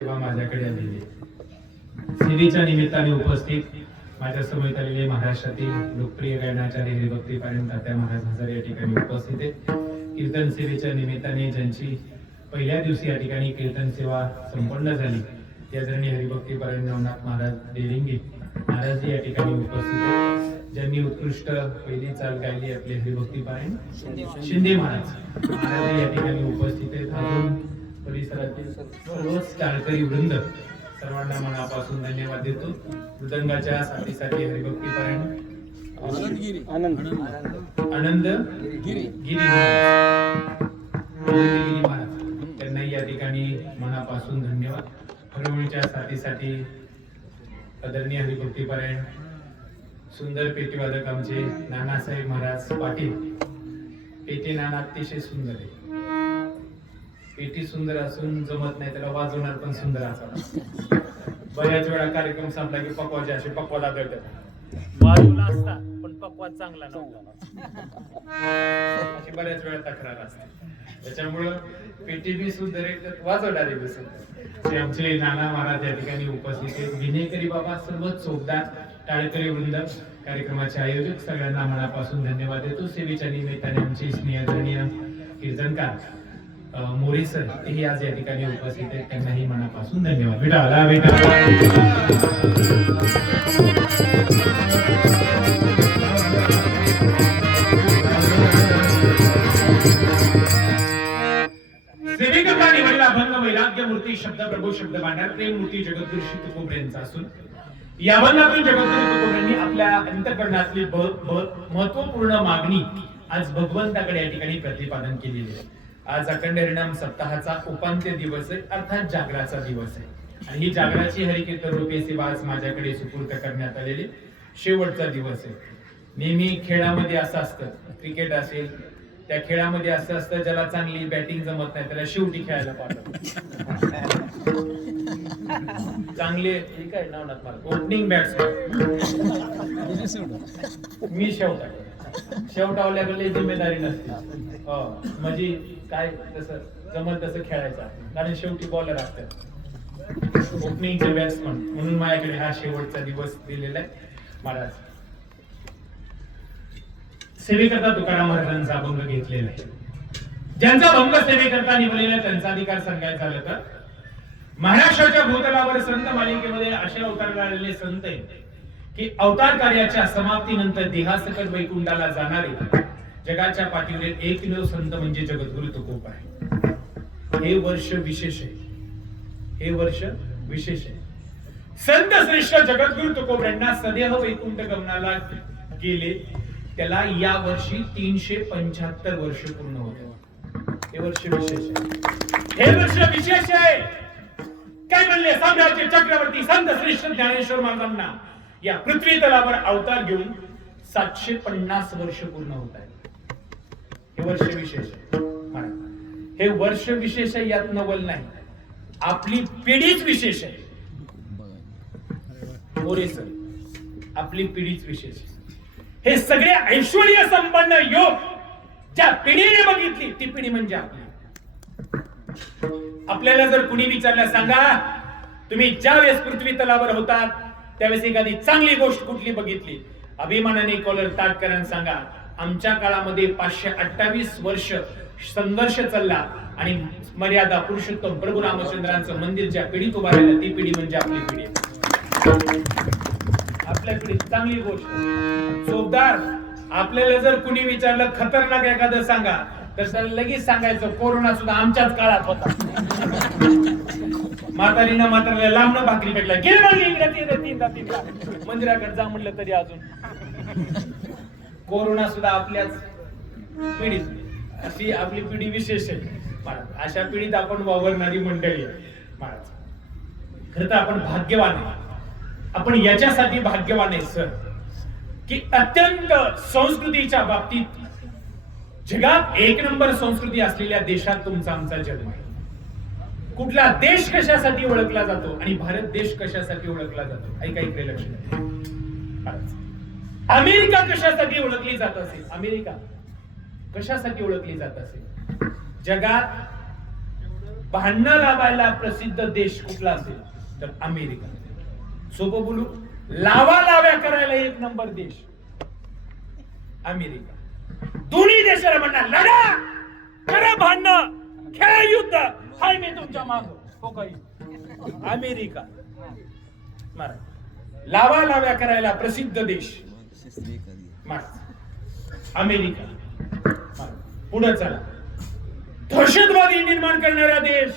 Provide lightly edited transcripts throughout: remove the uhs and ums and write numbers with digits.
तेव्हा माझ्याकडे आलेली सेवेच्या निमित्ताने उपस्थित माझ्या समोर आलेले महाराष्ट्रातील लोकप्रिय गायनाचार्य हरिभक्ती पायन तात्या महाराज हजारे या ठिकाणी उपस्थित आहेत. कीर्तन सेवेच्या निमित्ताने ज्यांची पहिल्या दिवशी या ठिकाणी कीर्तन सेवा संपन्न झाली त्या आदरणीय हरिभक्ती पायन नवनाथ महाराज देलिंगे महाराज या ठिकाणी उपस्थित आहेत. ज्यांनी उत्कृष्ट पहिली चाल गायली आपले हरिभक्ती पायन शिंदे महाराज महाराज या ठिकाणी उपस्थित आहेत. अजून परिसरातील सर्वच टाळकरी वृंद सर्वांना मनापासून धन्यवाद देतो. मृदंगाच्या साथीसाठी हरिभक्ती पारायण आनंद गिरी महाराज त्यांनाही या ठिकाणी मनापासून धन्यवाद. हरवणीच्या साथीसाठी आदरणीय हरिभक्ती पारायण सुंदर पेटीवादक आमचे नानासाहेब महाराज पाटील. पेटी नाना अतिशय सुंदर आहे. पेटी सुंदर असून जमत नाही त्याला वाजवणार पण सुंदर असावा. बऱ्याच वेळा कार्यक्रम संपला की पकवाचे असे पकवाद आढळतात वाजवला असता पण पकवाद चांगला नव्हता अशी बऱ्याच वेळा तक्रार असते. त्याच्यामुळं पेटी बी सुंदर आहे वाजवणारे बी सुंदर. ते आमचे नाना महाराज या ठिकाणी उपस्थित आहेत. विनेकरी बाबा सर्वच चोपदार टाळकरी वृंद कार्यक्रमाचे आयोजक सगळ्यांना मनापासून धन्यवाद देतो. सेवेच्या निमित्ताने आमचे स्नेहधरणीय कीर्तनकार मोरे सर हे आज या ठिकाणी उपस्थित आहेत. त्यांनाही मनापासून धन्यवाद. विठाला सेवेकरता निवडला अभंग वैराग्य मूर्ती शब्द प्रभू शब्द भांडार प्रेम मूर्ती जगद्गुरु श्री तुकोबरेंचा असून या अभंगातून जगद्गुरु तुकोबरेंनी आपल्या अंतःकरणातली महत्वपूर्ण मागणी आज भगवंताकडे या ठिकाणी प्रतिपादन केलेली आहे. आज अखंड हरिनाम सप्ताहाचा उपांत्य दिवस आहे अर्थात जागराचा दिवस आहे. आणि ही जागराची हरिकीर्तन रूपी सेवा आज माझ्याकडे सुपूर्द करण्यात आलेली शेवटचा दिवस आहे. नेहमी खेळामध्ये असं असतं क्रिकेट असेल त्या खेळामध्ये असं असतं ज्याला चांगली बॅटिंग जमत नाही त्याला शेवटी खेळायला पाठवतात. चांगले ठीक आहे नवनाथ महाराज ओपनिंग बॅट्समन मी शेवटावल्या गेले जिम्मेदारी नसते. म्हणजे काय तसं जमत तसं खेळायचं कारण शेवटी बॉलर असतात ओपनिंगचे बॅट्समन म्हणून माझ्याकडे हा शेवटचा दिवस दिलेला आहे. महाराज सेवेकरता तुकाराम महाराजांचा अभंग घेतलेला आहे. ज्यांचा भंग सेवेकरता निवडलेला त्यांचा अधिकार सांगायचा झालं तर महाराष्ट्राच्या भूतलावर संत मालिकेमध्ये असे अवतार गाळलेले संत आहेत की अवतार कार्याच्या समाप्तीनंतर देहासकट वैकुंठाला जाणारे जगाच्या पाठीवर एकमेव संत म्हणजे जगद्गुरु तुकोब आहे. हे वर्ष विशेष आहे. हे वर्ष विशेष आहे. संत श्रेष्ठ जगद्गुरु तुकोबरांना सदैव वैकुंठ गमनाला गेले त्याला या वर्षी 375 वर्ष पूर्ण होते. हे वर्ष विशेष आहे. हे वर्ष विशेष आहे. काय म्हणले साम्राज्य चक्रवर्ती संत श्रेष्ठ ज्ञानेश्वर महाराजांना या पृथ्वी तलावर अवतार घेऊन 750 वर्ष पूर्ण होत आहे. हे वर्ष विशेष आहे. हे वर्ष विशेष आहे यात नवल नाही. आपली पिढीच विशेष आहे. मोरे सर आपली पिढीच विशेष आहे. हे सगळे ऐश्वर्य संपन्न योग ज्या पिढीने बघितली ती पिढी म्हणजे आपली. आपल्याला जर कुणी विचारलं सांगा तुम्ही ज्या वेळेस पृथ्वी तलावर होतात त्यावेळेस एखादी चांगली गोष्ट कुठली बघितली अभिमानाने कॉलर ताट करून सांगा आमच्या काळामध्ये 528 वर्ष संघर्ष चालला आणि मर्यादा पुरुषोत्तम प्रभू रामचंद्रांचं मंदिर ज्या पिढीत उभा राहिलं ती पिढी म्हणजे आपली पिढी. आपल्या पिढीत चांगली गोष्ट चोपदार आपल्याला जर कुणी विचारलं खतरनाक एखादं सांगा तर त्याला लगेच सांगायचं कोरोना सुद्धा आमच्याच काळात होता. म्हातारीनं म्हातारीला लांबणं भाकरी पेटला गेल मंदिराकडे जा म्हटलं तरी अजून कोरोना सुद्धा आपल्याच पिढीत अशी आपली पिढी विशेष आहे. अशा पिढीत आपण वावरणारी मंडळी आहे. महाराज खरं तर आपण भाग्यवान आहे. आपण याच्यासाठी भाग्यवान आहे सर की अत्यंत संस्कृतीच्या बाबतीत जगात एक नंबर संस्कृती असलेल्या देशात तुमचा आमचा जन्म आहे. कुठला देश कशासाठी ओळखला जातो आणि भारत देश कशासाठी ओळखला जातो ऐका इकडे लक्ष द्या. अमेरिका कशासाठी ओळखली जात असेल अमेरिका कशासाठी ओळखली जात असेल जगात भांडणं लावायला प्रसिद्ध देश कुठला असेल तर अमेरिका. सोपं बोलू, लावा लाव्या करायला 1 नंबर देश अमेरिका. दोन्ही देशाला म्हणणार लढा, करा भांडणं, खेळा युद्ध, हाय मी तुमच्या माग. हो काही अमेरिका. लावा लाव्या करायला प्रसिद्ध देश अमेरिका. पुढे चला, दहशतवादी निर्माण करणारा देश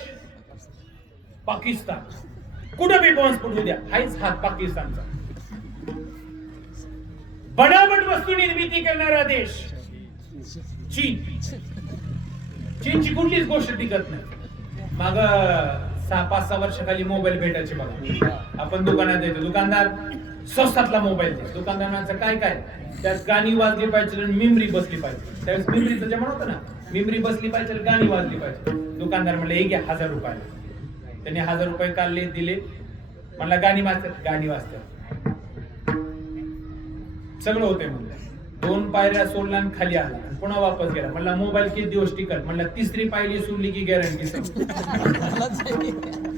पाकिस्तान. कुठं बी बॉम्ब फुटू द्या, हाच हात पाकिस्तानचा. बनावट वस्तू निर्मिती करणारा देश चीन. चीनची कुठलीच गोष्ट टिकत नाही. माग 6-5 वर्षाखाली मोबाईल भेटायचे बघा. आपण दुकानात येतो, दुकानदार स्वस्तातला मोबाईल दे. दुकानदारांचं काय काय, त्यात गाणी वाजली पाहिजे आणि मेमरी बसली पाहिजे. त्यावेळेस मेमरीचं जे म्हणत ना, मेमरी बसली पाहिजे, गाणी वाजली पाहिजे. दुकानदार म्हणले हे घ्या 1000 रुपयाला. त्यांनी 1000 रुपये काढले, दिले. म्हणला गाणी वाजतात. सगळं होतंय म्हणलं. 2 पायऱ्या सोडला आणि खाली आला, पुन्हा वापस गेला. म्हणला मोबाईल किती दिवस टिकल? म्हणला 3री पायरी सोडली की गॅरंटी.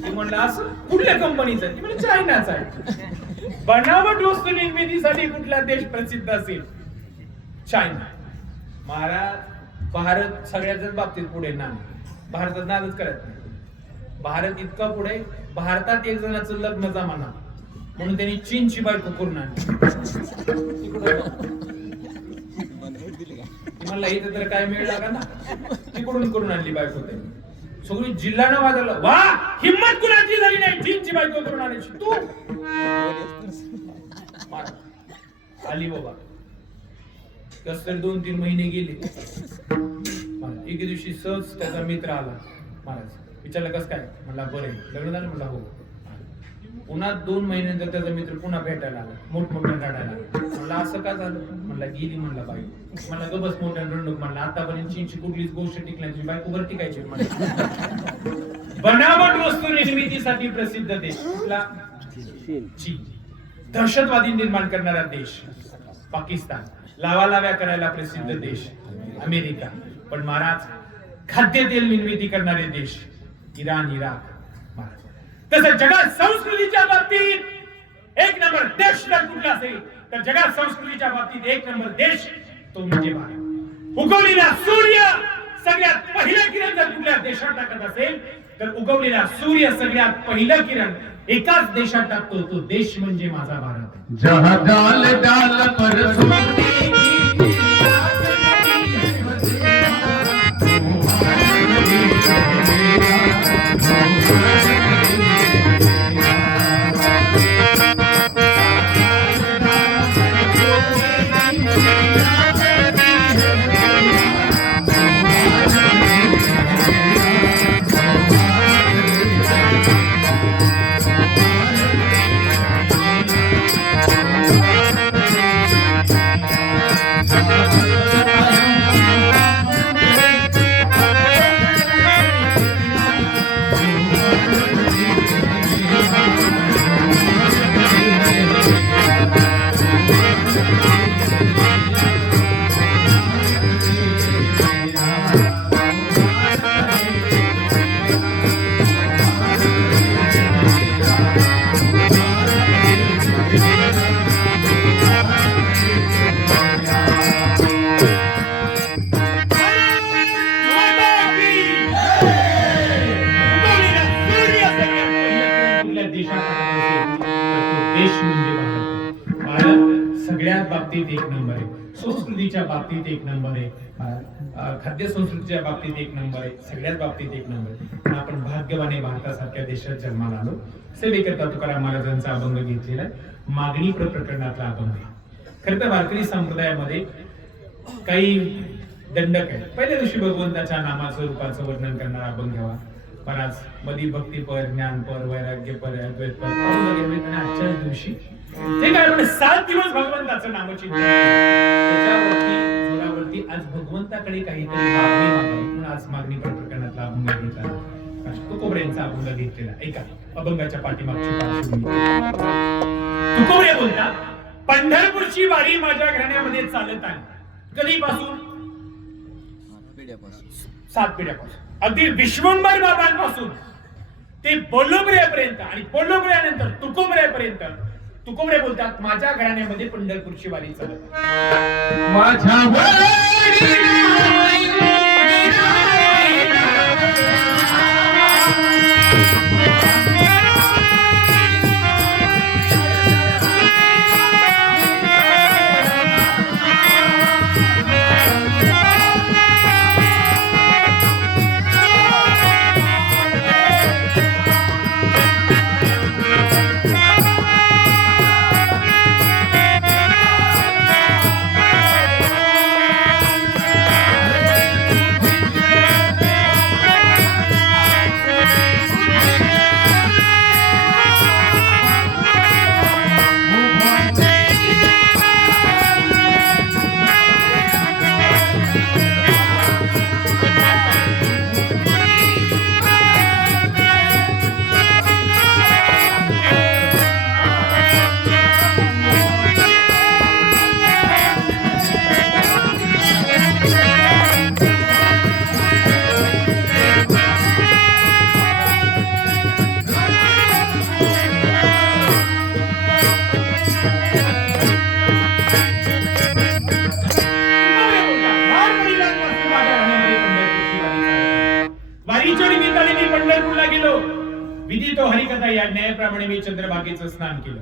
म्हणलं असं कुठल्या कंपनीचं? म्हणजे चायनाचा आहे. बनावट वस्तू निर्मितीसाठी कुठला देश प्रसिद्ध असेल? चायना. महाराज भारत सगळ्याच बाबतीत पुढे ना, भारतात नादच करत नाही. भारत इतका पुढे, भारतात एक जणाचं लग्न जमाना म्हणून त्यांनी चीनची बायको करून आणली. मला इथं तर काय मिळला का ना, तिकडून करून आणली बायको. त्यांनी सगळी जिल्ह्यानं वाजवलं, वा हिम्मत कुणाची झाली नाही चीनची बायको करून आणायची. तू आली बाबा. कस तरी 2-3 महिने गेले. एके दिवशी सहज त्याचा मित्र आला. महाराज विचारलं कस काय? म्हणला बरं आहे. लग्न झालं? म्हणला हो. पुन्हा 2 महिन्यानंतर त्याचा मित्र पुन्हा भेटायला आला, मोठमोठ्या रडायला. म्हणला असं का झालं? म्हणला गेली म्हणला बायको. म्हणला ग बस मोठ्या रडणूक. म्हणला आतापर्यंत चीनची कुठलीच गोष्ट टिकल्याची बायको वर टिकायची. बनावट वस्तू निर्मितीसाठी प्रसिद्ध देश कुठला? चीन. दहशतवादी निर्माण करणारा देश पाकिस्तान. लावा लाव्या करायला प्रसिद्ध देश अमेरिका. पण महाराज खाद्यतेल निर्मिती करणारे देश इराण, इराक. तसं जगात संस्कृतीच्या बाबतीत 1 नंबर देश जर कुठला असेल तर जगात संस्कृतीच्या बाबतीत 1 नंबर देश तो म्हणजे भारत. उगवलेला सूर्य सगळ्यात पहिलं किरण जर कुठल्या देशात टाकत असेल तर उगवलेला सूर्य सगळ्यात पहिलं किरण एकाच देशात टाकतो, तो देश म्हणजे माझा भारत. जहां डाल डाल पर सुमती सगळ्यात बाबतीत 1 नंबर आहे. संस्कृतीच्या बाबतीत 1 नंबर आहे. खाद्य संस्कृतीच्या बाबतीत 1 नंबर आहे. सगळ्याच बाबतीत 1 नंबर आहे. पण आपण भाग्यवान भारतासारख्या देशात जन्माला आलो. सेवेकरता तुकाराम महाराजांचा अभंग घेतलेला आहे, मागणी प्रकरणातला अभंग आहे. खरं तर वारकरी संप्रदायामध्ये काही दंडक आहे. पहिल्या दिवशी भगवंताच्या नामाचं रूपाचं वर्णन करणारा अभंग घ्यावा. बराच मधी भक्तीपर, ज्ञानपर, वैराग्यपर, अद्वैतपर आणि आजच्या दिवशी ते काय म्हणजे 7 दिवस भगवंताचं नामचिंतन. त्याच्यावरती जोरावरती आज भगवंताकडे काहीतरी मागणी मागावी म्हणून आज मागणी प्रकरणातला अभंग घेतला. तुकोबऱ्यांचा अभंग घेतलेला. ऐका अभंगाच्या पाठीमागची पार्श्वभूमी. तुकोबरे बोलतात, पंढरपूरची वारी माझ्या घराण्यामध्ये चालत आहे. कधीपासून? 7 पिढ्यापासून. अगदी विश्वंभर बाबांपासून ते पोलोबऱ्यापर्यंत आणि पोलोबऱ्यानंतर तुकोबऱ्यापर्यंत तुकोबरे बोलतात माझ्या घराण्यामध्ये पंढरपूरची वारी चालत आहे. माझ्या वारीच्या निमित्ताने मी पंढरपूरला गेलो. विधी तो हरिकथा या न्यायाप्रमाणे मी चंद्रभागेचं स्नान केलं.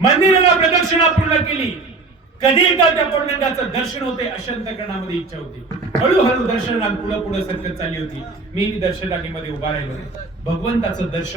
मंदिराला प्रदक्षिणा पूर्ण केली. कधी एकदा त्या पौर्णिमेचं दर्शन होते अशा अंतःकरणामध्ये इच्छा होती. हळूहळू दर्शनात पुढे पुढे सरकत चालली होती. मी दर्शनामध्ये उभा राहिलो. भगवंताचं दर्शन